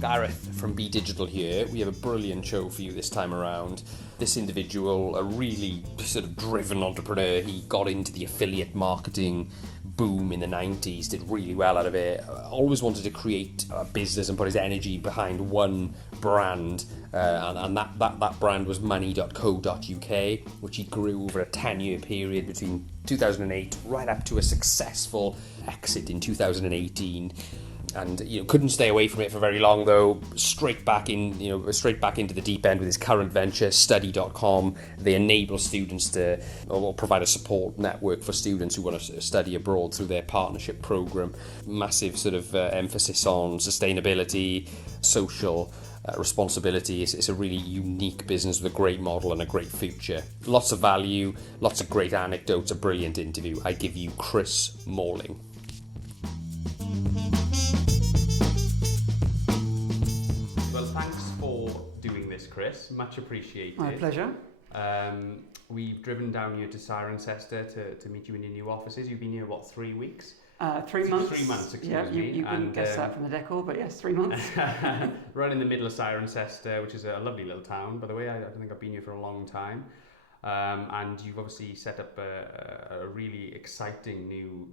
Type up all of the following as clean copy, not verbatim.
Gareth from Be Digital here. We have a brilliant show for you this time around. This individual, a really sort of driven entrepreneur, he got into the affiliate marketing boom in the 90s, did really well out of it, always wanted to create a business and put his energy behind one brand, and that brand was money.co.uk, which he grew over a 10-year period between 2008 right up to a successful exit in 2018. And couldn't stay away from it for very long though. Straight back into the deep end with his current venture, Studee.com. They enable students to, or provide a support network for students who want to study abroad through their partnership program. Massive sort of emphasis on sustainability, social responsibility. It's a really unique business with a great model and a great future. Lots of value, lots of great anecdotes, a brilliant interview. I give you Chris Morling. Chris, much appreciated. My pleasure. We've driven down here to Cirencester to meet you in your new offices. You've been here, 3 weeks? 3 months. 3 months, excuse me. You couldn't guess that from the decor, but yes, 3 months. Right in the middle of Cirencester, which is a lovely little town, by the way. I don't think I've been here for a long time. And you've obviously set up a really exciting new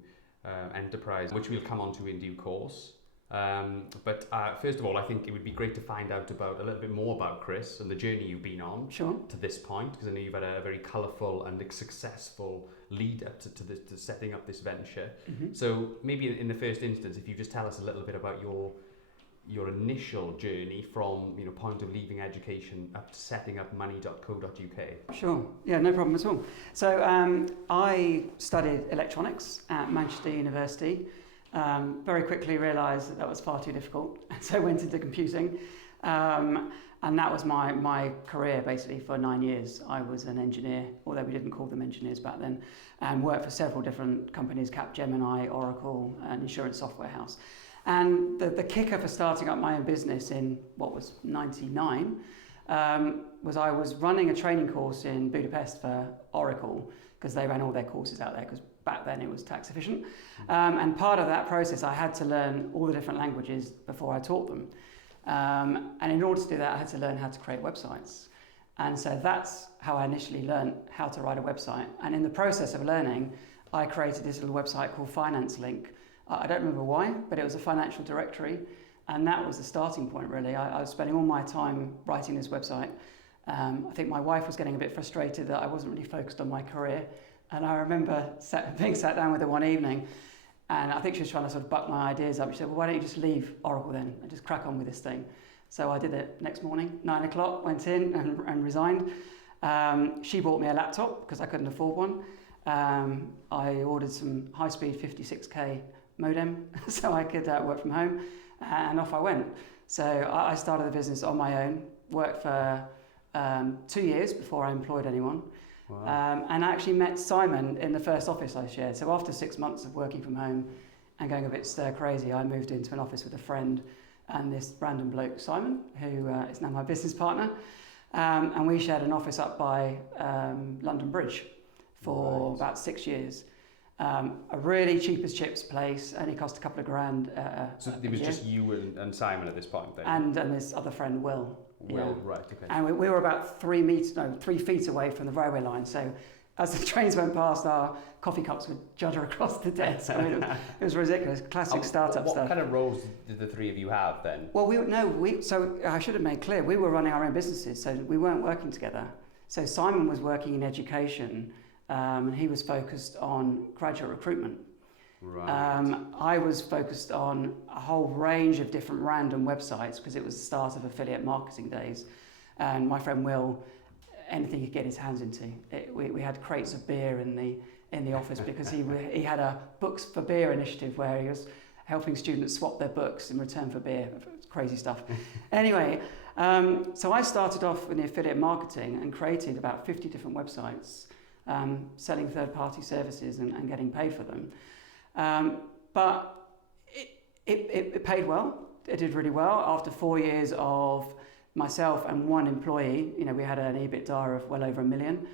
enterprise, which we'll come on to in due course. But first of all, I think it would be great to find out a little bit more about Chris and the journey you've been on to this point, because I know you've had a very colourful and successful lead up to setting up this venture. Mm-hmm. So maybe in the first instance, if you just tell us a little bit about your initial journey from point of leaving education up to setting up money.co.uk. Sure, yeah, no problem at all. So I studied electronics at Manchester University. Very quickly realised that was far too difficult, so I went into computing, and that was my career basically for 9 years. I was an engineer, although we didn't call them engineers back then, and worked for several different companies, Capgemini, Oracle, an insurance software house. And the kicker for starting up my own business in what was 99 was I was running a training course in Budapest for Oracle, because they ran all their courses out there, because back then it was tax efficient. And part of that process, I had to learn all the different languages before I taught them. And in order to do that, I had to learn how to create websites. And so that's how I initially learned how to write a website. And in the process of learning, I created this little website called Finance Link. I don't remember why, but it was a financial directory. And that was the starting point, really. I was spending all my time writing this website. I think my wife was getting a bit frustrated that I wasn't really focused on my career. And I remember being sat down with her one evening, and I think she was trying to sort of buck my ideas up. She said, well, why don't you just leave Oracle then and just crack on with this thing? So I did it next morning, 9 o'clock, went in and resigned. She bought me a laptop because I couldn't afford one. I ordered some high-speed 56k modem so I could work from home, and off I went. So I started the business on my own, worked for 2 years before I employed anyone. Wow. And I actually met Simon in the first office I shared. So after 6 months of working from home and going a bit stir crazy, I moved into an office with a friend and this random bloke, Simon, who is now my business partner. And we shared an office up by London Bridge for about 6 years. A really cheap as chips place, only cost a couple of grand. So it was just you and Simon at this point then? And this other friend, Will. Well, right, okay. And we were about 3 feet away from the railway line. So as the trains went past, our coffee cups would judder across the desk. I mean, it was ridiculous, classic startup stuff. What kind of roles did the three of you have then? Well, so I should have made clear, we were running our own businesses, so we weren't working together. So Simon was working in education, and he was focused on graduate recruitment. Right. I was focused on a whole range of different random websites because it was the start of affiliate marketing days. And my friend Will, anything he could get his hands into. We had crates of beer in the office because he had a books for beer initiative where he was helping students swap their books in return for beer. Crazy stuff. Anyway, so I started off with the affiliate marketing and created about 50 different websites, selling third-party services and getting paid for them. But it paid well. It did really well. After 4 years of myself and one employee, we had an EBITDA of well over $1 million,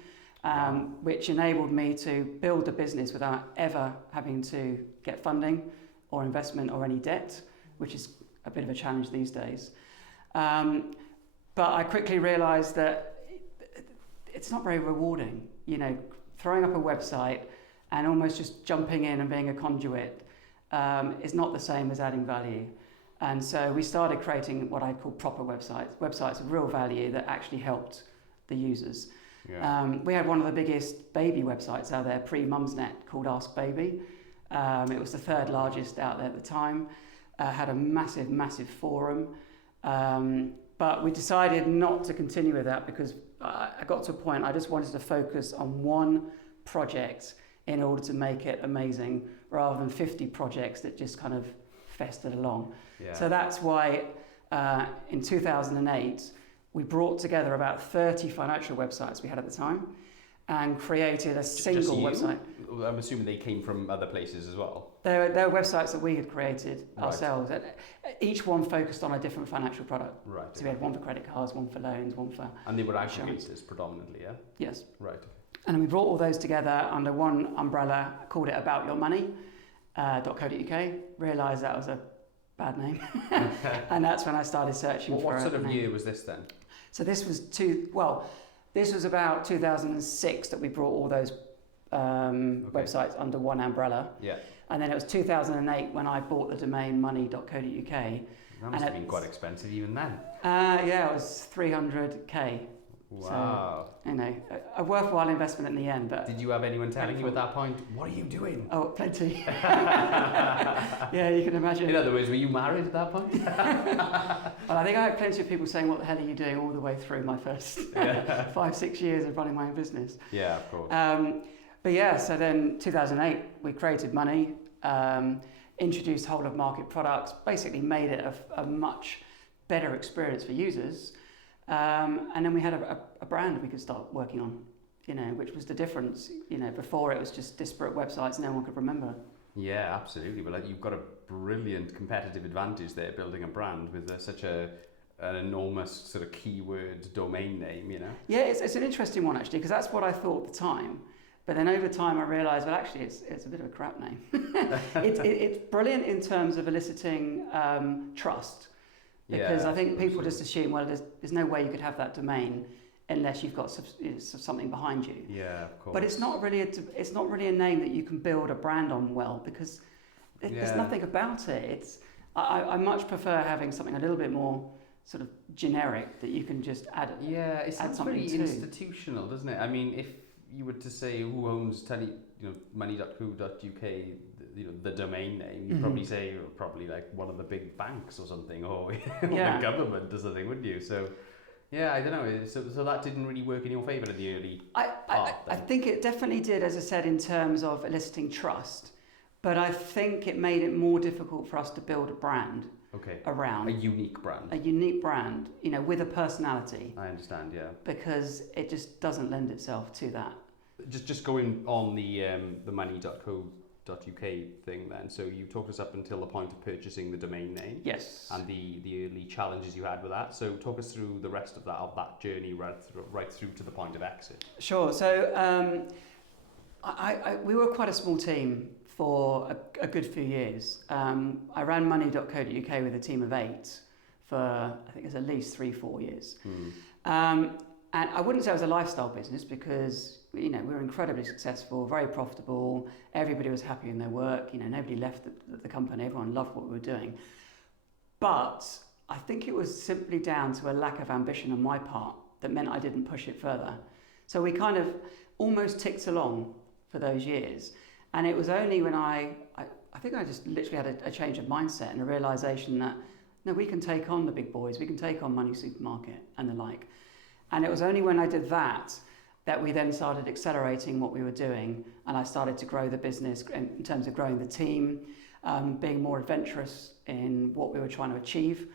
which enabled me to build a business without ever having to get funding or investment or any debt, which is a bit of a challenge these days. But I quickly realised that it's not very rewarding. Throwing up a website and almost just jumping in and being a conduit is not the same as adding value. And so we started creating what I call proper websites of real value that actually helped the users. Yeah. We had one of the biggest baby websites out there, pre-Mumsnet, called Ask Baby. It was the third largest out there at the time. Had a massive forum. But we decided not to continue with that because I got to a point I just wanted to focus on one project in order to make it amazing, rather than 50 projects that just kind of festered along. Yeah. So that's why in 2008 we brought together about 30 financial websites we had at the time and created a single website. I'm assuming they came from other places as well. They were websites that we had created ourselves. Each one focused on a different financial product. Right. So we had one for credit cards, one for loans, one for And they were aggregators predominantly, yeah? Yes. Right. And then we brought all those together under one umbrella, called it aboutyourmoney.co.uk. Realised that was a bad name. And that's when I started searching for What sort of year was this then? So this was this was about 2006 that we brought all those websites under one umbrella. Yeah. And then it was 2008 when I bought the domain money.co.uk. That must have been quite expensive even then. Yeah, it was 300k. Wow. So, a worthwhile investment in the end. But did you have anyone telling you at that point, what are you doing? Oh, plenty. Yeah, you can imagine. In other words, were you married at that point? Well, I think I had plenty of people saying, what the hell are you doing, all the way through my first 5-6 years of running my own business. Yeah, of course. But yeah, so then 2008, we created Money, introduced whole of market products, basically made it a much better experience for users. And then we had a brand we could start working on, which was the difference. Before it was just disparate websites no one could remember. Yeah, absolutely. But you've got a brilliant competitive advantage there, building a brand with such an enormous sort of keyword domain name, Yeah, it's an interesting one actually, because that's what I thought at the time. But then over time I realised, well, actually it's a bit of a crap name. It's brilliant in terms of eliciting trust. Because I think people just assume, well, there's no way you could have that domain unless you've got something behind you. Yeah, of course. But it's not really a name that you can build a brand on well, because there's nothing about it. I much prefer having something a little bit more sort of generic that you can just add. Yeah, it sounds very institutional, doesn't it? I mean, if you were to say who owns money.co.uk, the domain name, you'd probably say like one of the big banks or something, or the government or something, wouldn't you? So, yeah, I don't know. So that didn't really work in your favour in the early part. I think it definitely did, as I said, in terms of eliciting trust. But I think it made it more difficult for us to build a brand around. A unique brand. A unique brand, with a personality. I understand, yeah. Because it just doesn't lend itself to that. Just going on the money.co.uk thing then, so you talked us up until the point of purchasing the domain name. Yes. And the early challenges you had with that. So talk us through the rest of that journey right through to the point of exit. Sure. So we were quite a small team for a good few years. I ran money.co.uk with a team of 8 for, I think it was at least 3-4 years. And I wouldn't say it was a lifestyle business because, we were incredibly successful, very profitable. Everybody was happy in their work. Nobody left the company. Everyone loved what we were doing. But I think it was simply down to a lack of ambition on my part that meant I didn't push it further. So we kind of almost ticked along for those years. And it was only when I think I just literally had a change of mindset and a realisation that, no, we can take on the big boys. We can take on Money Supermarket and the like. And it was only when I did that we then started accelerating what we were doing, and I started to grow the business in terms of growing the team, being more adventurous in what we were trying to achieve.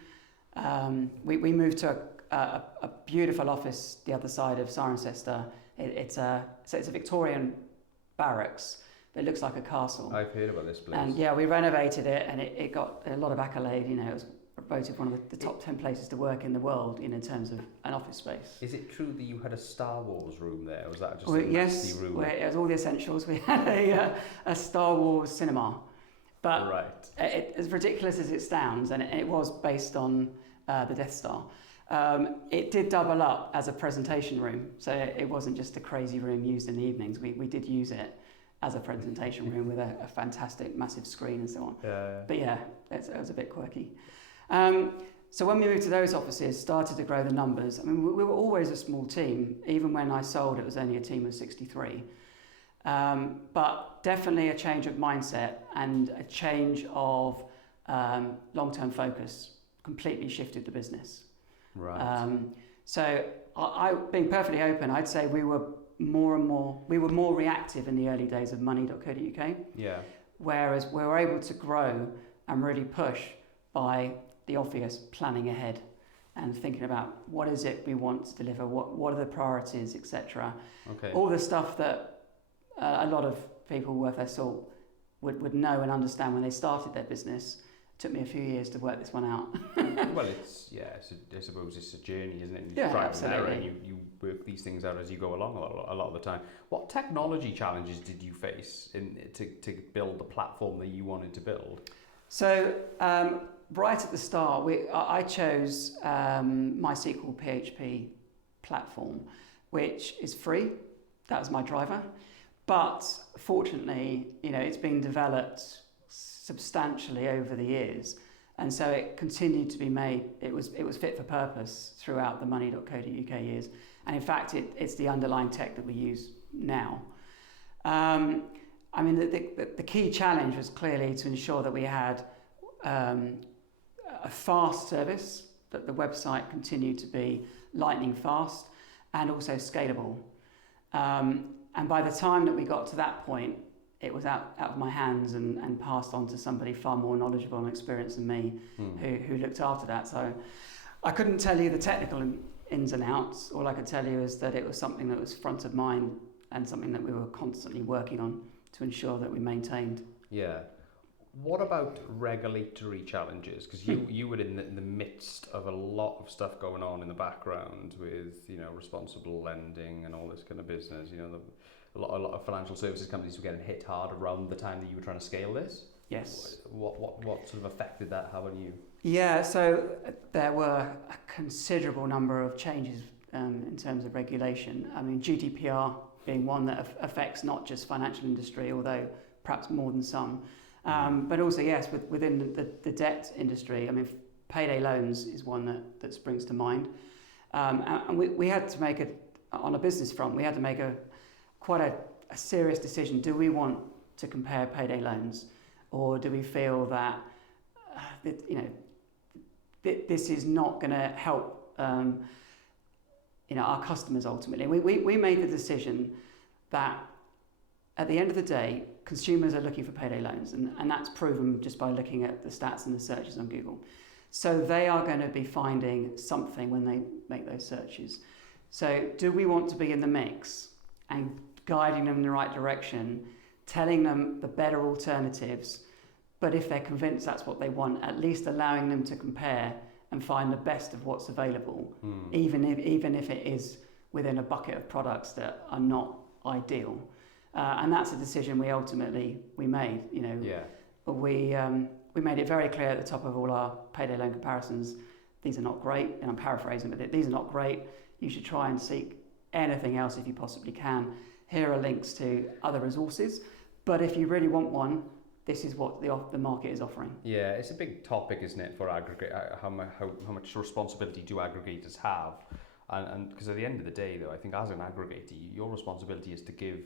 We moved to a beautiful office the other side of Cirencester. It's a Victorian barracks, but it looks like a castle. I've heard about this place. And yeah, we renovated it, and it got a lot of accolade. It was voted one of the top 10 places to work in the world in terms of an office space. Is it true that you had a Star Wars room there, or was that just a nasty room? Yes, it was all the essentials. We had a Star Wars cinema, But as ridiculous as it sounds, and it was based on the Death Star, it did double up as a presentation room. So it wasn't just a crazy room used in the evenings. We did use it as a presentation room with a fantastic massive screen and so on. But yeah, it was a bit quirky. So when we moved to those offices, started to grow the numbers. I mean, we were always a small team. Even when I sold, it was only a team of 63. But definitely a change of mindset and a change of long-term focus completely shifted the business. Right. So I, being perfectly open, I'd say we were more reactive in the early days of money.co.uk. Yeah. Whereas we were able to grow and really push by the obvious planning ahead and thinking about what is it we want to deliver, what are the priorities, etc. Okay. All the stuff that a lot of people worth their salt would know and understand when they started their business. It took me a few years to work this one out. Well, I suppose it's a journey, isn't it? You Yeah, try absolutely. and error, and you work these things out as you go along a lot of the time. What technology challenges did you face to build the platform that you wanted to build? So right at the start, I chose MySQL PHP platform, which is free. That was my driver. But fortunately, it's been developed substantially over the years, and so it continued to be made. It was fit for purpose throughout the money.co.uk years, and in fact, it's the underlying tech that we use now. I mean, the key challenge was clearly to ensure that we had a fast service, that the website continued to be lightning fast and also scalable. And by the time that we got to that point, it was out of my hands and passed on to somebody far more knowledgeable and experienced than me who looked after that. So I couldn't tell you the technical ins and outs. All I could tell you is that it was something that was front of mind and something that we were constantly working on to ensure that we maintained. Yeah. What about regulatory challenges? Because you were in the midst of a lot of stuff going on in the background with responsible lending and all this kind of business. A lot of financial services companies were getting hit hard around the time that you were trying to scale this. Yes. What sort of affected that? How about you? Yeah. So there were a considerable number of changes in terms of regulation. I mean, GDPR being one that affects not just financial industry, although perhaps more than some. But also, yes, within the debt industry, I mean, payday loans is one that springs to mind. And we had to make on a business front, we had to make quite a serious decision. Do we want to compare payday loans, or do we feel that this is not going to help our customers ultimately? We made the decision that at the end of the day, consumers are looking for payday loans, and that's proven just by looking at the stats and the searches on Google. So they are going to be finding something when they make those searches. So do we want to be in the mix and guiding them in the right direction, telling them the better alternatives, but if they're convinced that's what they want, at least allowing them to compare and find the best of what's available, even if it is within a bucket of products that are not ideal. And that's a decision we ultimately made. We made it very clear at the top of all our payday loan comparisons. These are not great, and I'm paraphrasing, but these are not great. You should try and seek anything else if you possibly can. Here are links to other resources, but if you really want one, this is what the market is offering. Yeah, it's a big topic, isn't it, for aggregate? How much responsibility do aggregators have? And because at the end of the day, though, I think as an aggregator, your responsibility is to give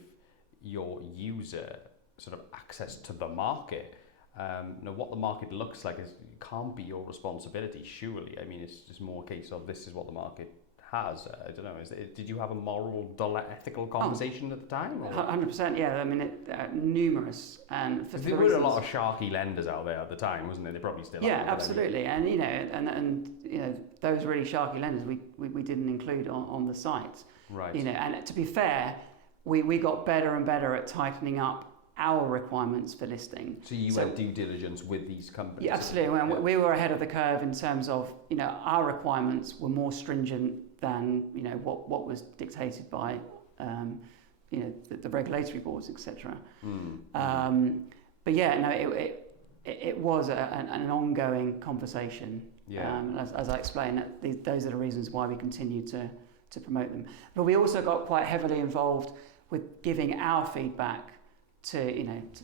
your user sort of access to the market. What the market looks like can't be your responsibility, surely. I mean, it's just more a case of this is what the market has. I don't know. Did you have a moral, ethical conversation at the time? 100%. Yeah. I mean, numerous. And there were a lot of sharky lenders out there at the time, wasn't there? They probably still are. Yeah, absolutely. And those really sharky lenders we didn't include on the site. Right. And to be fair, we got better and better at tightening up our requirements for listing. So you had due diligence with these companies? Yeah, absolutely. We were ahead of the curve in terms of, our requirements were more stringent than, what was dictated by, the regulatory boards, etc. But yeah, no, it was an ongoing conversation. Yeah. As I explained, those are the reasons why we continue to promote them. But we also got quite heavily involved with giving our feedback to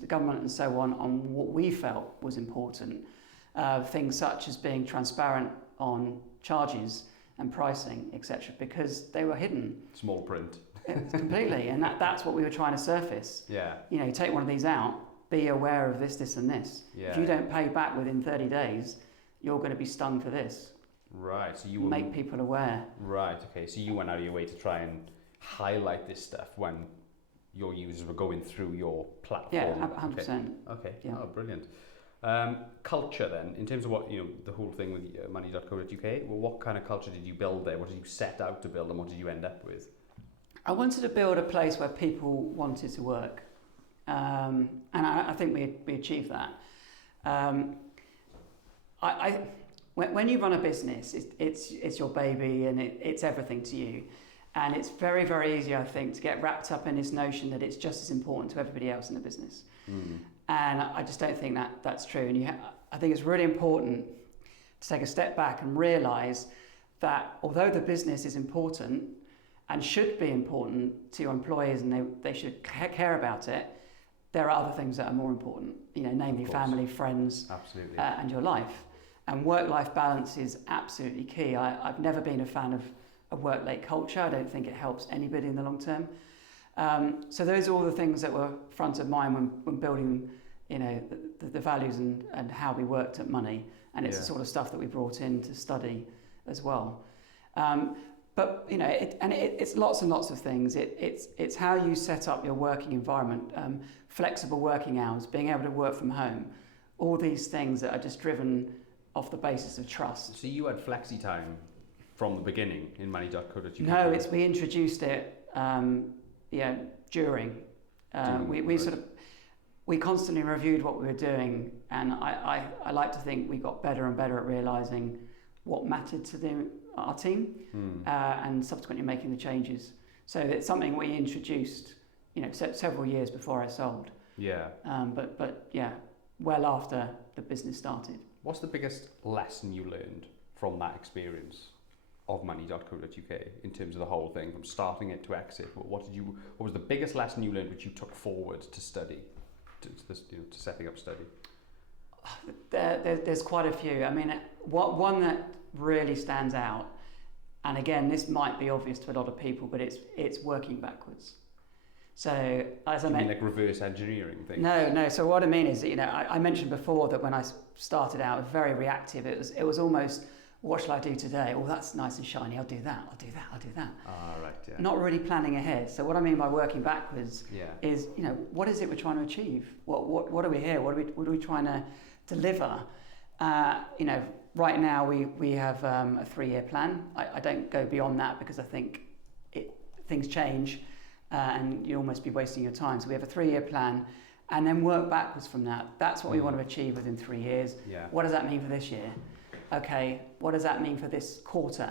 the government and so on what we felt was important. Things such as being transparent on charges and pricing, etc., because they were hidden. Small print. Completely, and that's what we were trying to surface. Yeah. Take one of these out, be aware of this and this. Yeah. If you don't pay back within 30 days, you're going to be stung for this. Right, so make people aware. Right, okay, so you went out of your way to try and highlight this stuff when your users were going through your platform. Yeah, 100%. Okay. Yeah. Oh, brilliant. Culture then, in terms of what, the whole thing with money.co.uk, well, what kind of culture did you build there? What did you set out to build and what did you end up with? I wanted to build a place where people wanted to work. And I think we achieved that. When you run a business, it's your baby and it's everything to you. And it's very, very easy, I think, to get wrapped up in this notion that it's just as important to everybody else in the business. Mm. And I just don't think that's true. And I think it's really important to take a step back and realise that although the business is important and should be important to your employees and they should care about it, there are other things that are more important, namely family, friends, absolutely, and your life. And work-life balance is absolutely key. I've never been a fan of a work-late culture. I don't think it helps anybody in the long term. So those are all the things that were front of mind when building, the values and how we worked at Money. And it's the sort of stuff that we brought in to Studee as well. But it's lots and lots of things. It's how you set up your working environment, flexible working hours, being able to work from home, all these things that are just driven off the basis of trust. So you had flexi time from the beginning in money.co.uk? No, we introduced it during. We constantly reviewed what we were doing, and I like to think we got better and better at realising what mattered to our team, and subsequently making the changes. So it's something we introduced, several years before I sold. Yeah. But well after the business started. What's the biggest lesson you learned from that experience of money.co.uk in terms of the whole thing, from starting it to exit? What was the biggest lesson you learned which you took forward to Studee, to setting up Studee? There's quite a few. I mean, one that really stands out, and again, this might be obvious to a lot of people, but it's working backwards. So, as I mean, like reverse engineering things? No. So what I mean is, I mentioned before that when I started out, very reactive. It was almost, what shall I do today? Oh, that's nice and shiny. I'll do that. Ah, right. Yeah. Not really planning ahead. So what I mean by working backwards is, what is it we're trying to achieve? What are we here? What are we trying to deliver? Right now we have a 3-year plan. I don't go beyond that because I think things change. And you'll almost be wasting your time. So we have a 3-year plan and then work backwards from that. That's what we want to achieve within 3 years. Yeah. What does that mean for this year? Okay, what does that mean for this quarter?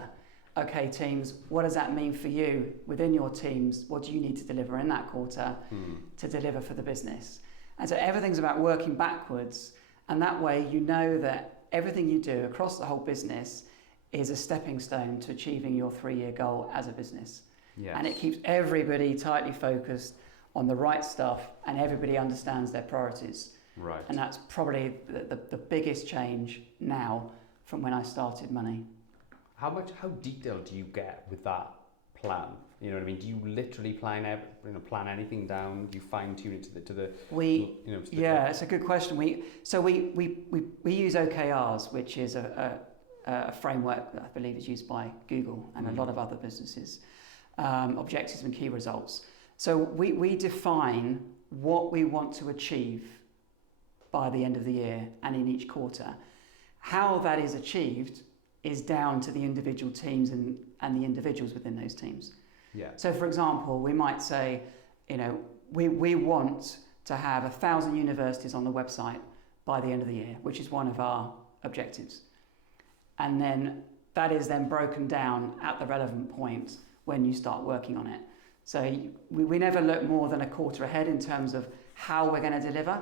Okay, teams, what does that mean for you within your teams? What do you need to deliver in that quarter to deliver for the business? And so everything's about working backwards. And that way you know that everything you do across the whole business is a stepping stone to achieving your 3-year goal as a business. Yes. And it keeps everybody tightly focused on the right stuff and everybody understands their priorities. Right. And that's probably the biggest change now from when I started Money. How detailed do you get with that plan? You know what I mean? Do you literally plan anything down? Do you fine tune it to the it's a good question. We use OKRs, which is a framework that I believe is used by Google and a lot of other businesses. Objectives and key results. So we define what we want to achieve by the end of the year and in each quarter. How that is achieved is down to the individual teams and the individuals within those teams. Yeah. So for example, we might say, we want to have 1,000 universities on the website by the end of the year, which is one of our objectives. And then that is then broken down at the relevant point when you start working on it. So we never look more than a quarter ahead in terms of how we're going to deliver.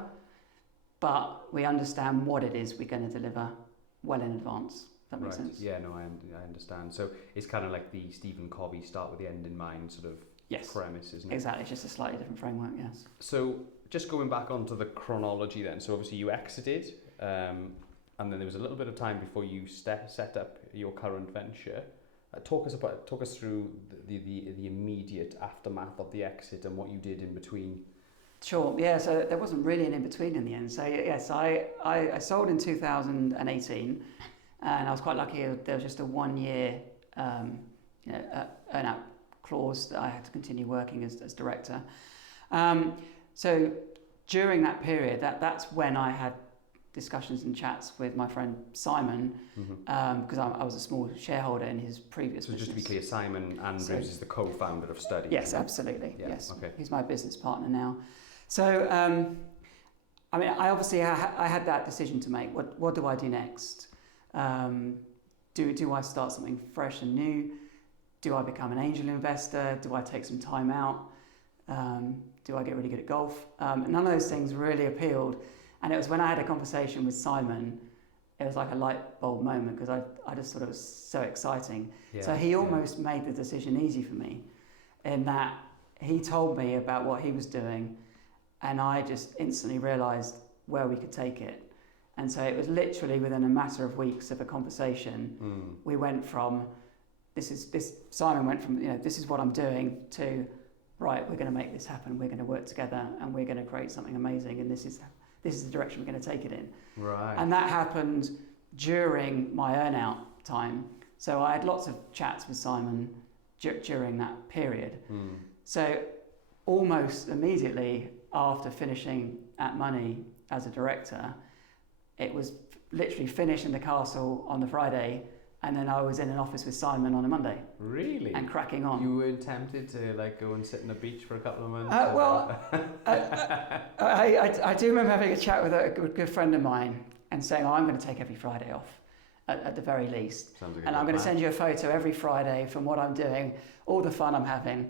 but we understand what it is we're going to deliver well in advance. If that makes sense? Yeah, no, I understand. So it's kind of like the Stephen Covey start with the end in mind sort of premise, isn't it? Exactly, it's just a slightly different framework, yes. So just going back onto the chronology then, so obviously you exited, and then there was a little bit of time before you set up your current venture. Talk us through the immediate aftermath of the exit and what you did in between. Sure, yeah, so there wasn't really an in-between in the end. So yes, I sold in 2018, and I was quite lucky. There was just a 1 year earn-out clause that I had to continue working as director. So during that period, that's when I had discussions and chats with my friend Simon, because I was a small shareholder in his previous business. So just to be clear, Simon Andrews is the co-founder of Studee? Yes, absolutely, yeah. yes. Okay. He's my business partner now. So, I mean, I had that decision to make. What do I do next? Do I start something fresh and new? Do I become an angel investor? Do I take some time out? Do I get really good at golf? None of those things really appealed. And it was when I had a conversation with Simon, it was like a light bulb moment, because I just thought it was so exciting. Yeah, so he almost made the decision easy for me, in that he told me about what he was doing, and I just instantly realised where we could take it. And so it was literally within a matter of weeks of a conversation, we went from, Simon went from, this is what I'm doing, to, right, we're going to make this happen, we're going to work together, and we're going to create something amazing, and this is the direction we're going to take it in. Right. And that happened during my earn-out time. So I had lots of chats with Simon during that period. So almost immediately after finishing at Money as a director, it was literally finishing the castle on the Friday, and then I was in an office with Simon on a Monday. Really? And cracking on. You weren't tempted to go and sit on the beach for a couple of months? I do remember having a chat with a good friend of mine and saying, I'm going to take every Friday off, at the very least. Sounds like and I'm going to send you a photo every Friday from what I'm doing, all the fun I'm having.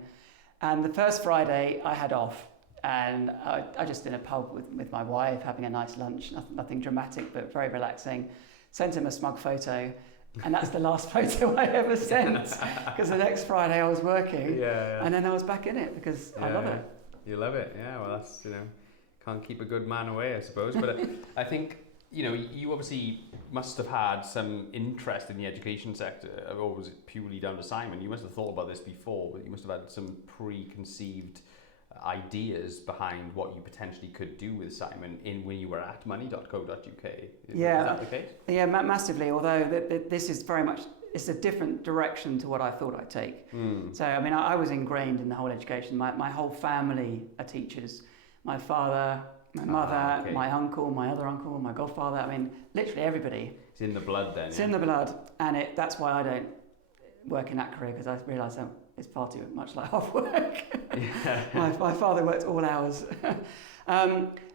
And the first Friday I had off, and I just in a pub with my wife, having a nice lunch, nothing dramatic, but very relaxing. Sent him a smug photo. And that's the last photo I ever sent, because the next Friday I was working, and then I was back in it, because I love it. You love it, yeah. Well, that's, can't keep a good man away, I suppose. But I think, you obviously must have had some interest in the education sector, or was it purely down to Simon? You must have thought about this before, but you must have had some preconceived ideas behind what you potentially could do with Simon when you were at money.co.uk. Is that the case? Yeah, massively, although this is very much, it's a different direction to what I thought I'd take. So, I mean, I was ingrained in the whole education. My whole family are teachers. My father, my mother, my uncle, my other uncle, my godfather, I mean, literally everybody. It's in the blood then. It's in the blood, and that's why I don't work in that career, because I realise that it's far too much like hard work. My father worked all hours.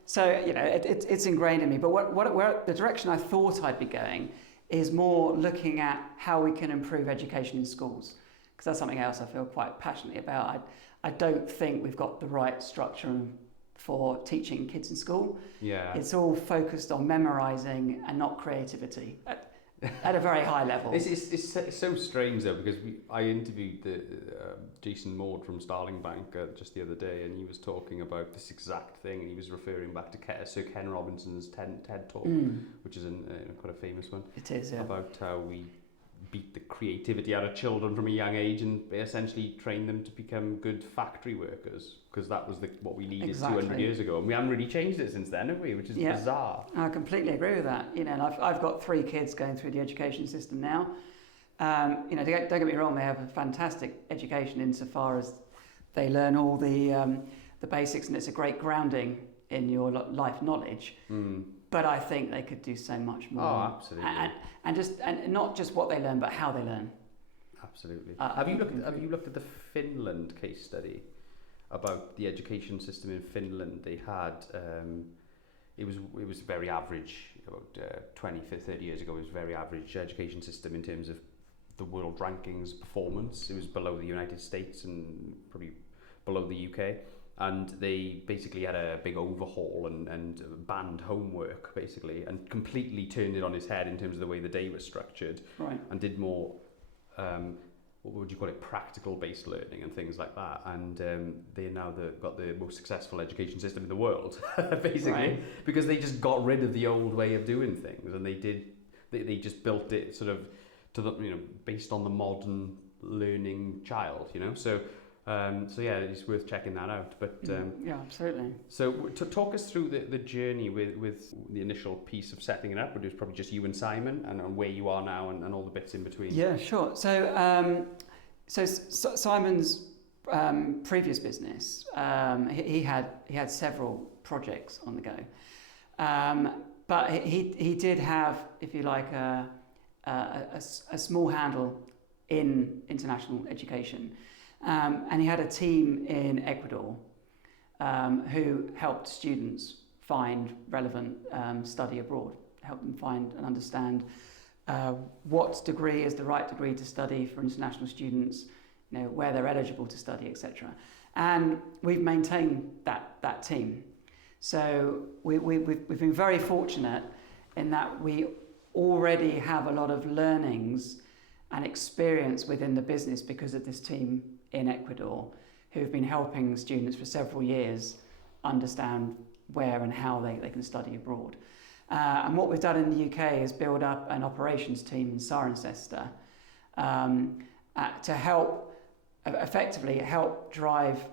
So, it's ingrained in me. But where the direction I thought I'd be going is more looking at how we can improve education in schools, because that's something else I feel quite passionately about. I don't think we've got the right structure for teaching kids in school. Yeah. It's all focused on memorising and not creativity. At a very high level. It's so strange though, because I interviewed Jason Maud from Starling Bank just the other day, and he was talking about this exact thing, and he was referring back to Sir Ken Robinson's TED Talk, which is quite a famous one. It is, yeah. About how we beat the creativity out of children from a young age and essentially train them to become good factory workers, because that was what we needed 200 years ago, and we haven't really changed it since then, have we? Which is bizarre. I completely agree with that. And I've got 3 kids going through the education system now. Don't get me wrong, they have a fantastic education insofar as they learn all the basics, and it's a great grounding in your life knowledge. But I think they could do so much more. Oh, absolutely. And not just what they learn, but how they learn. Absolutely. Have you looked at the Finland case study about the education system in Finland? They had it was very average about 20, 30 years ago. It was a very average education system in terms of the world rankings performance. It was below the United States and probably below the UK. and they basically had a big overhaul and banned homework, basically, and completely turned it on its head in terms of the way the day was structured, right. and did more, what would you call it, practical-based learning and things like that. And they're now got the most successful education system in the world, basically, Right. because they just got rid of the old way of doing things, and they just built it sort of to the, based on the modern learning child, So yeah, it's worth checking that out. But yeah, absolutely. So to talk us through the journey with the initial piece of setting it up, it was probably just you and Simon, and where you are now, and all the bits in between. Yeah, sure. So Simon's previous business, he had several projects on the go, but he did have, if you like, a small handle in international education. And he had a team in Ecuador who helped students find relevant study abroad, help them find and understand what degree is the right degree to study for international students, where they're eligible to study, etc. And we've maintained that team. So we've been very fortunate in that we already have a lot of learnings and experience within the business because of this team in Ecuador, who've been helping students for several years understand where and how they can study abroad. And what we've done in the UK is build up an operations team in Cirencester to effectively help drive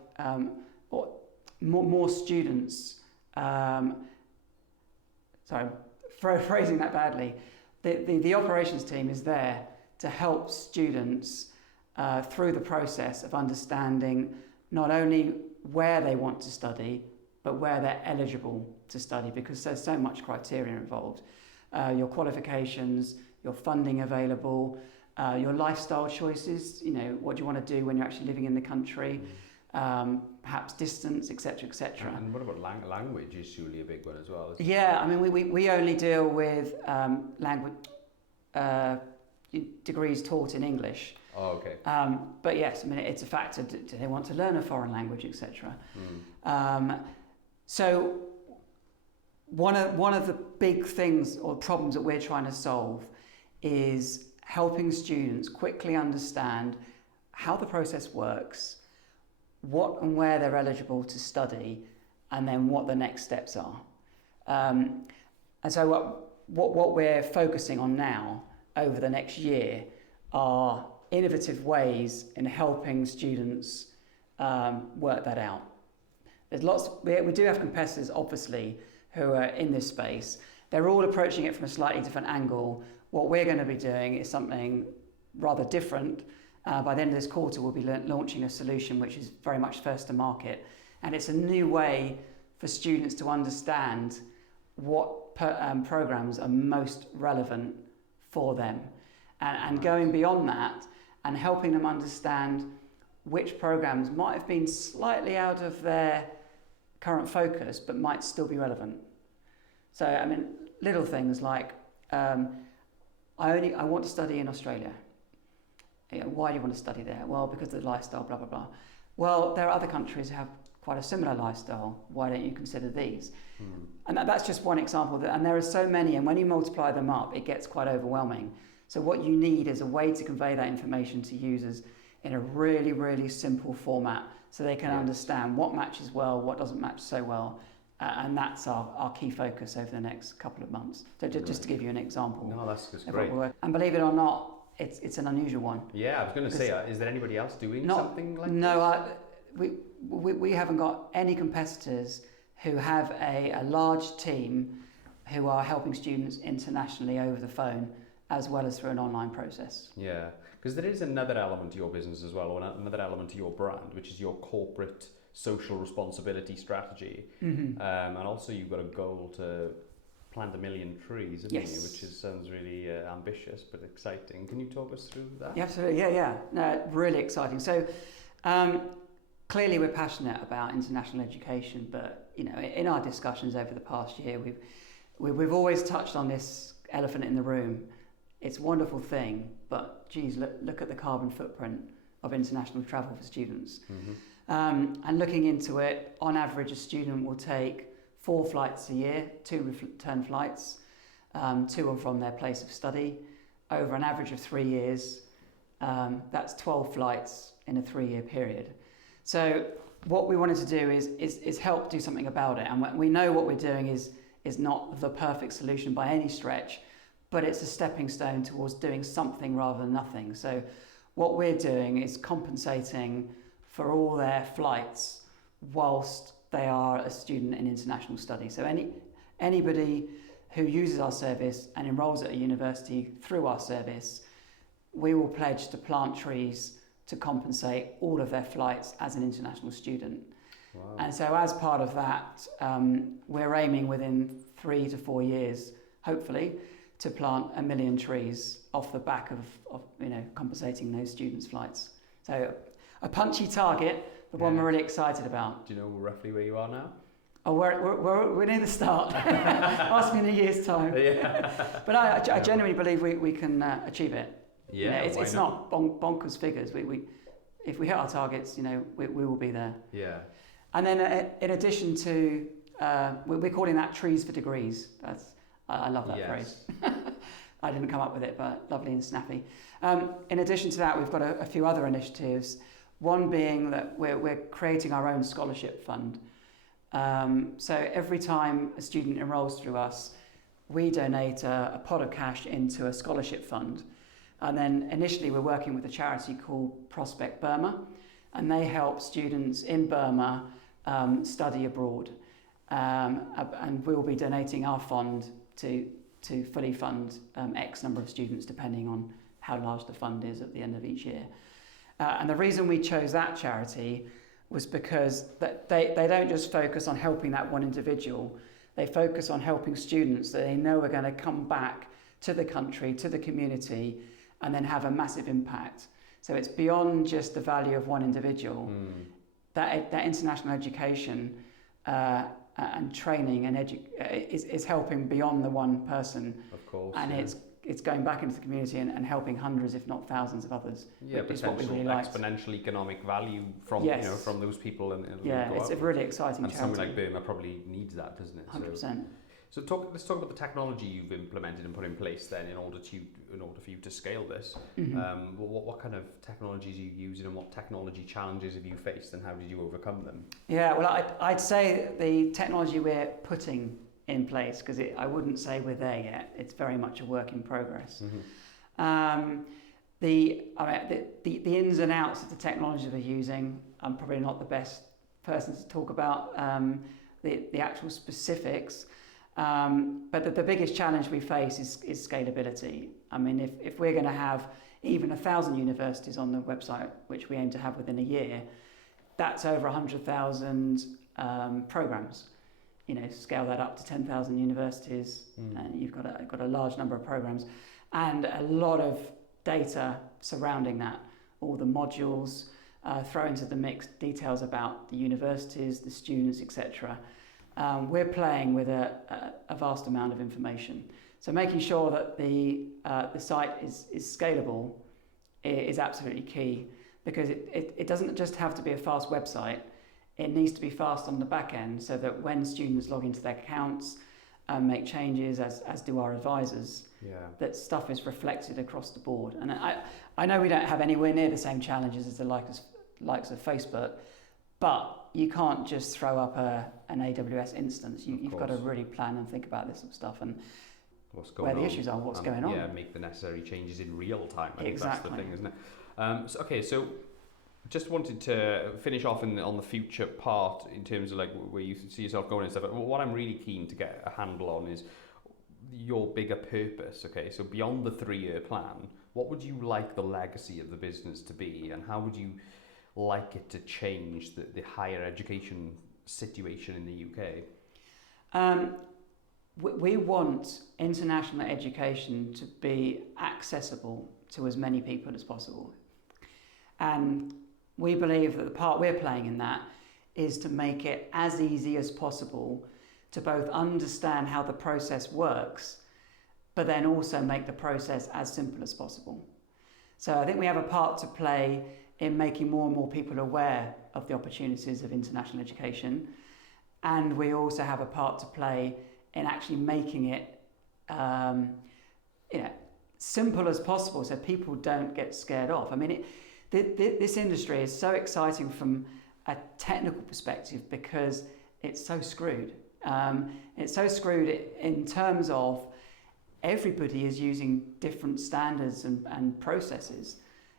more students. Sorry, phrasing that badly. The operations team is there to help students through the process of understanding not only where they want to study, but where they're eligible to study, because there's so much criteria involved. Your qualifications, your funding available, your lifestyle choices, what do you want to do when you're actually living in the country, perhaps distance, etc., etc. And what about language is surely a big one as well, isn't it? Yeah, I mean, we only deal with language degrees taught in English. Oh, okay. But yes, I mean, it's a factor. Do they want to learn a foreign language, etc.? So one of the big things or problems that we're trying to solve is helping students quickly understand how the process works, what and where they're eligible to study, and then what the next steps are. And so what we're focusing on now over the next year are innovative ways in helping students work that out. There's lots. We do have competitors, obviously, who are in this space. They're all approaching it from a slightly different angle. What we're going to be doing is something rather different. By the end of this quarter, we'll be launching a solution which is very much first to market, and it's a new way for students to understand what programs are most relevant for them, and going beyond that and helping them understand which programs might have been slightly out of their current focus but might still be relevant. So, I mean, little things like, I want to study in Australia. Why do you want to study there? Well, because of the lifestyle, blah, blah, blah. Well, there are other countries who have quite a similar lifestyle. Why don't you consider these? And that's just one example. And there are so many, and when you multiply them up, it gets quite overwhelming. So what you need is a way to convey that information to users in a really, really simple format so they can understand what matches well, what doesn't match so well. And that's our key focus over the next couple of months. So just to give you an example. No, that's great. And believe it or not, it's an unusual one. Yeah, I was going to say, is there anybody else doing something like this? No, we haven't got any competitors who have a large team who are helping students internationally over the phone as well as through an online process. Yeah, because there is another element to your business as well, or another element to your brand, which is your corporate social responsibility strategy. And also you've got a goal to plant 1 million trees, haven't you? Which sounds really ambitious but exciting. Can you talk us through that? Yeah, absolutely, yeah. No, really exciting. So clearly we're passionate about international education, but in our discussions over the past year, we've always touched on this elephant in the room. It's a wonderful thing, but geez, look at the carbon footprint of international travel for students. And looking into it, on average, a student will take 4 flights a year, 2 return flights, to and from their place of study, over an average of 3 years. That's 12 flights in a 3-year period. So what we wanted to do is help do something about it. And we know what we're doing is not the perfect solution by any stretch, but it's a stepping stone towards doing something rather than nothing. So what we're doing is compensating for all their flights whilst they are a student in international study. So anybody who uses our service and enrolls at a university through our service, we will pledge to plant trees to compensate all of their flights as an international student. Wow. And so as part of that, we're aiming within 3 to 4 years, hopefully, to plant 1 million trees off the back of compensating those students' flights. So a punchy target, but one we're really excited about. Do you know roughly where you are now? Oh, we're near the start. Ask me in a year's time. Yeah. But I genuinely believe we can achieve it. Yeah, it's not bonkers figures. If we hit our targets, we will be there. Yeah. And then in addition to, we're calling that trees for degrees. I love that phrase. I didn't come up with it, but lovely and snappy. In addition to that, we've got a few other initiatives. One being that we're creating our own scholarship fund. So every time a student enrolls through us, we donate a pot of cash into a scholarship fund. And then initially we're working with a charity called Prospect Burma, and they help students in Burma study abroad. And we'll be donating our fund to fully fund X number of students, depending on how large the fund is at the end of each year. And the reason we chose that charity was because they don't just focus on helping that one individual, they focus on helping students that they know are going to come back to the country, to the community, and then have a massive impact. So it's beyond just the value of one individual. That international education and training and is helping beyond the one person. Of course. And it's going back into the community and helping hundreds, if not thousands, of others. Yeah, potential really exponential economic value from from those people and it's a really exciting and charity. something like Burma probably needs that, doesn't it? 100%. So let's talk about the technology you've implemented and put in place then in order for you to scale this. Mm-hmm. What kind of technologies are you using and what technology challenges have you faced and how did you overcome them? Yeah, well, I'd say the technology we're putting in place, because I wouldn't say we're there yet. It's very much a work in progress. Mm-hmm. The ins and outs of the technology we're using, I'm probably not the best person to talk about the actual specifics. But the biggest challenge we face is scalability. I mean, if we're going to have even 1,000 universities on the website, which we aim to have within a year, that's over 100,000 programs. Scale that up to 10,000 universities, and you've got a large number of programs, and a lot of data surrounding that. All the modules, throw into the mix details about the universities, the students, etc. We're playing with a vast amount of information. So making sure that the site is scalable is absolutely key, because it doesn't just have to be a fast website. It needs to be fast on the back end, so that when students log into their accounts and make changes, as do our advisors, that stuff is reflected across the board. And I know we don't have anywhere near the same challenges as the likes of Facebook, but you can't just throw up an AWS instance. You've got to really plan and think about this sort of stuff and where the issues are, what's going on. Yeah, make the necessary changes in real time. I think exactly. That's the thing, isn't it? So just wanted to finish off on the future part in terms of like where you see yourself going and stuff. What I'm really keen to get a handle on is your bigger purpose. Okay, so beyond the 3-year plan, what would you like the legacy of the business to be, and how would you like it to change the higher education situation in the UK? We want international education to be accessible to as many people as possible. And we believe that the part we're playing in that is to make it as easy as possible to both understand how the process works, but then also make the process as simple as possible. So I think we have a part to play in making more and more people aware of the opportunities of international education. And we also have a part to play in actually making it simple as possible so people don't get scared off. I mean, this industry is so exciting from a technical perspective because it's so screwed. It's so screwed in terms of everybody is using different standards and processes.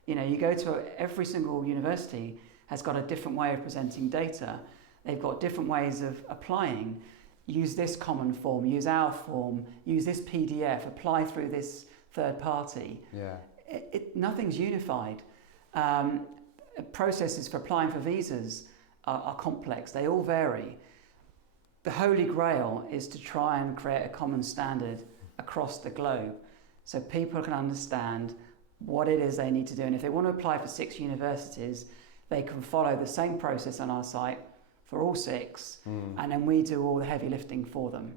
You go to every single university has got a different way of presenting data. They've got different ways of applying. Use this common form, use our form, use this PDF, apply through this third party. Yeah. Nothing's unified. Processes for applying for visas are complex. They all vary. The holy grail is to try and create a common standard across the globe so people can understand what it is they need to do. And if they want to apply for 6 universities, they can follow the same process on our site for all 6, and then we do all the heavy lifting for them.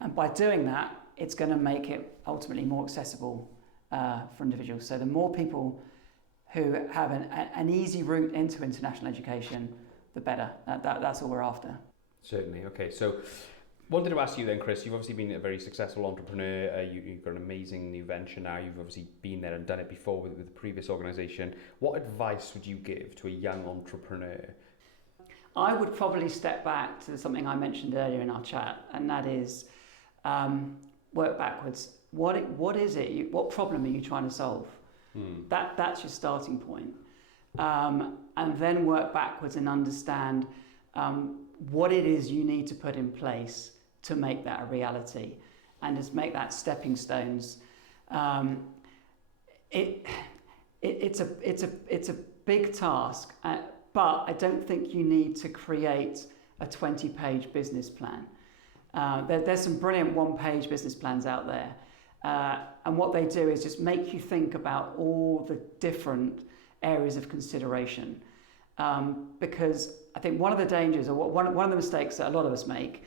And by doing that, it's going to make it ultimately more accessible for individuals. So the more people who have an easy route into international education, the better. That's all we're after. Certainly. Okay, so wanted to ask you then, Chris, you've obviously been a very successful entrepreneur. You've got an amazing new venture now. You've obviously been there and done it before with the previous organisation. What advice would you give to a young entrepreneur? I would probably step back to something I mentioned earlier in our chat, and that is work backwards. What is it? What problem are you trying to solve? That's your starting point. And then work backwards and understand what it is you need to put in place to make that a reality, and just make that stepping stones. It's a big task, but I don't think you need to create a 20-page business plan. There's some brilliant one-page business plans out there, and what they do is just make you think about all the different areas of consideration. Because I think one of the dangers, or one of the mistakes that a lot of us make,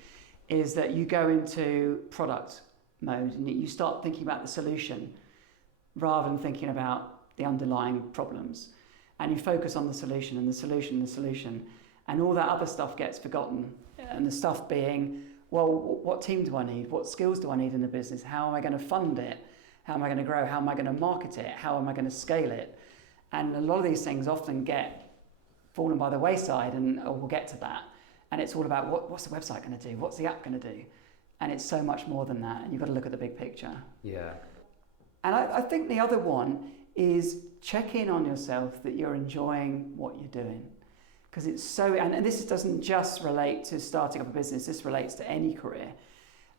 is that you go into product mode and you start thinking about the solution rather than thinking about the underlying problems. And you focus on the solution and the solution and the solution, and all that other stuff gets forgotten. And the stuff being, well, what team do I need? What skills do I need in the business? How am I going to fund it? How am I going to grow? How am I going to market it? How am I going to scale it? And a lot of these things often get fallen by the wayside, and we'll get to that. And it's all about what's the website going to do? What's the app going to do? And it's so much more than that, and you've got to look at the big picture. Yeah. And I think the other one is check in on yourself that you're enjoying what you're doing. Because it's so, and this doesn't just relate to starting up a business, this relates to any career.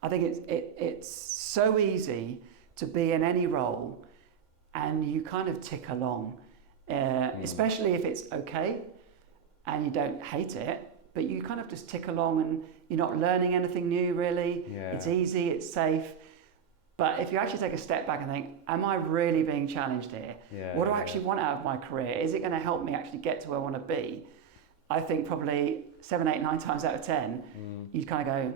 I think it's so easy to be in any role and you kind of tick along, especially if it's okay and you don't hate it, but you kind of just tick along and you're not learning anything new really. Yeah. It's easy, it's safe. But if you actually take a step back and think, am I really being challenged here? Yeah, what do I actually want out of my career? Is it going to help me actually get to where I want to be? I think probably 7, 8, 9 times out of 10, you'd kind of go,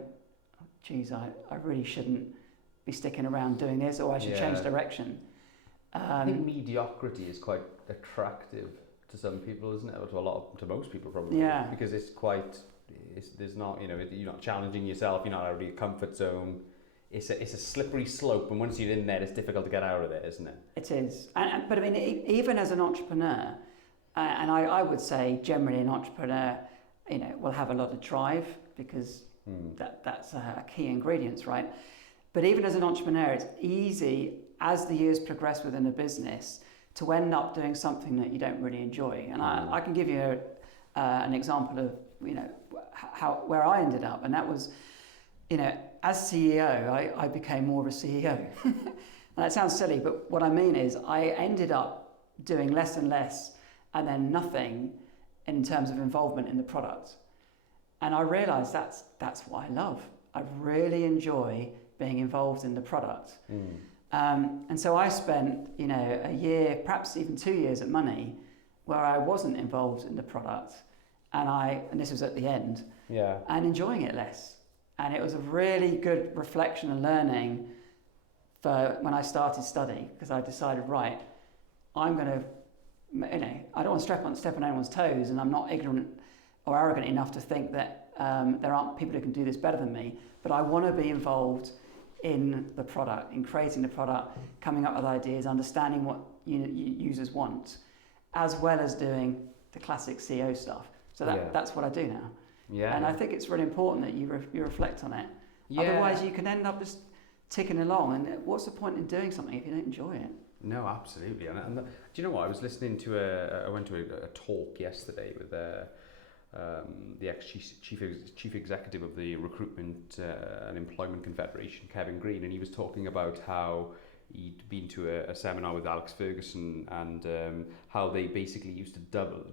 geez, I really shouldn't be sticking around doing this, or I should change direction. I think mediocrity is quite attractive to some people, isn't it? To most people probably. Yeah. Because there's not, you're not challenging yourself, you're not out of your comfort zone. It's a slippery slope, and once you're in there, it's difficult to get out of it, isn't it? It is. But I mean, even as an entrepreneur, and I would say generally an entrepreneur, will have a lot of drive, because that's a key ingredient, right? But even as an entrepreneur, it's easy, as the years progress within a business, to end up doing something that you don't really enjoy. And I can give you an example of where I ended up, and that was, as CEO, I became more of a CEO. And that sounds silly, but what I mean is I ended up doing less and less and then nothing in terms of involvement in the product. And I realised that's what I love. I really enjoy being involved in the product. And so I spent, a year, perhaps even 2 years at Money, where I wasn't involved in the product, and this was at the end, and enjoying it less. And it was a really good reflection and learning for when I started Studee, because I decided, right, I'm going to I don't want to step on anyone's toes, and I'm not ignorant or arrogant enough to think that there aren't people who can do this better than me, but I want to be involved in the product, in creating the product, coming up with ideas, understanding what users want, as well as doing the classic CEO stuff. So that's what I do now. Yeah. And I think it's really important that you reflect on it. Yeah. Otherwise, you can end up just ticking along, and what's the point in doing something if you don't enjoy it? No, absolutely. And do you know what? I was listening to I went to a talk yesterday with the ex-chief executive of the Recruitment and Employment Confederation, Kevin Green, and he was talking about how he'd been to a seminar with Alex Ferguson, and how they basically used to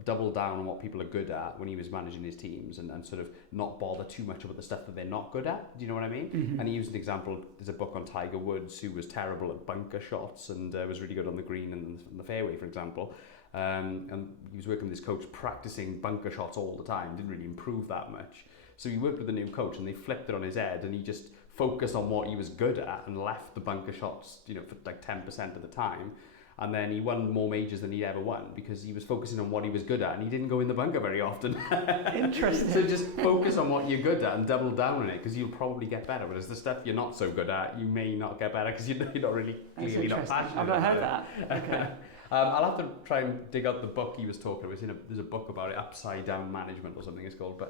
double down on what people are good at when he was managing his teams, and sort of not bother too much about the stuff that they're not good at. Do you know what I mean? Mm-hmm. And he used an example. There's a book on Tiger Woods, who was terrible at bunker shots and was really good on the green and the fairway, for example. And he was working with his coach, practicing bunker shots all the time. Didn't really improve that much. So he worked with a new coach, and they flipped it on his head, and he just focused on what he was good at and left the bunker shots, for like 10% of the time. And then he won more majors than he'd ever won because he was focusing on what he was good at, and he didn't go in the bunker very often. Interesting. So just focus on what you're good at and double down on it, because you'll probably get better. Whereas the stuff you're not so good at, you may not get better because you're not really clearly not passionate. I've not heard that. Okay. I'll have to try and dig out the book he was talking about. There's a book about it, Upside Down Management or something it's called.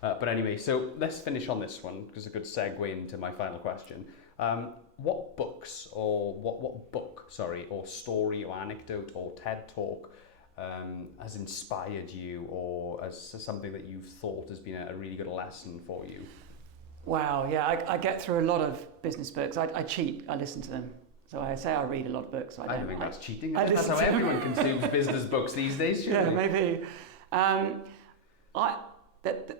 But anyway, so let's finish on this one, because it's a good segue into my final question. What books or what book, or story or anecdote or TED Talk has inspired you, or as something that you've thought has been a really good lesson for you? Wow, yeah, I get through a lot of business books. I cheat, I listen to them. So I say I read a lot of books. I don't think that's cheating. That's how everyone consumes business books these days. Yeah, maybe.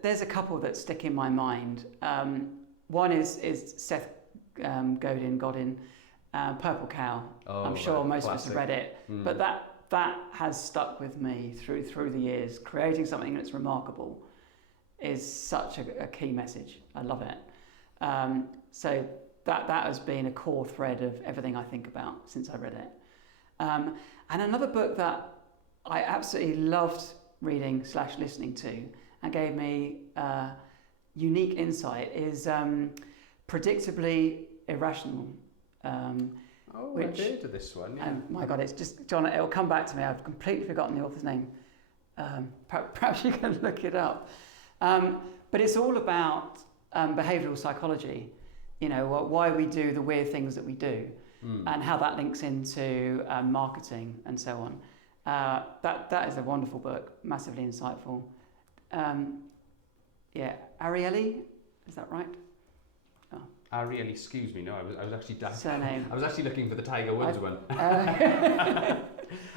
There's a couple that stick in my mind. One is Seth Godin, Purple Cow. I'm sure most of us have read it, but that has stuck with me through the years. Creating something that's remarkable is such a key message. I love it. So that has been a core thread of everything I think about since I read it. And another book that I absolutely loved reading / listening to and gave me unique insight is Predictably Irrational. I've heard of this one. Yeah. My God, it's just, John, it'll come back to me. I've completely forgotten the author's name. Perhaps you can look it up. But it's all about behavioural psychology. Why we do the weird things that we do, and how that links into marketing and so on. That is a wonderful book, massively insightful. Ariely, is that right? Oh. Ariely, excuse me. No, I was actually surname. I was actually looking for the Tiger Woods one.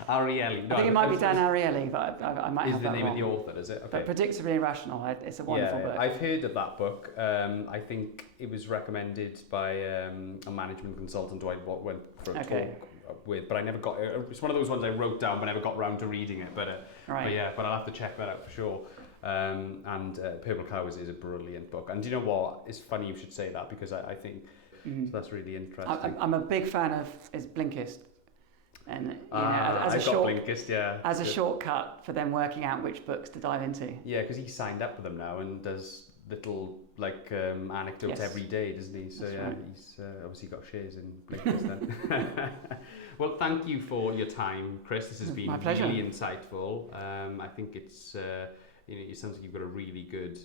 Ariely. No, I think it might be Dan Ariely, but I might have that wrong. Is the name of the author, is it? Okay. But Predictably Irrational, it's a wonderful book. I've heard of that book. I think it was recommended by a management consultant who I went for a talk with, but I never got it. It's one of those ones I wrote down but never got round to reading it. But I'll have to check that out for sure. And Purple Cow is a brilliant book. And do you know what? It's funny you should say that, because I think so that's really interesting. I'm a big fan of Blinkist. And as a shortcut for them working out which books to dive into. Yeah, because he's signed up with them now and does little anecdotes every day, doesn't he? So right. He's obviously got shares in Blinkist then. Well, thank you for your time, Chris. This has been really insightful. I think it's it sounds like you've got a really good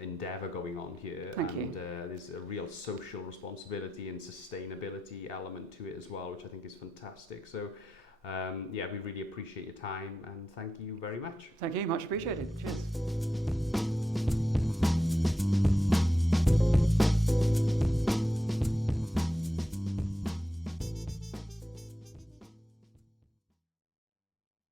endeavour going on here. Thank you. There's a real social responsibility and sustainability element to it as well, which I think is fantastic. So we really appreciate your time, and thank you very much. Thank you, much appreciated. Cheers.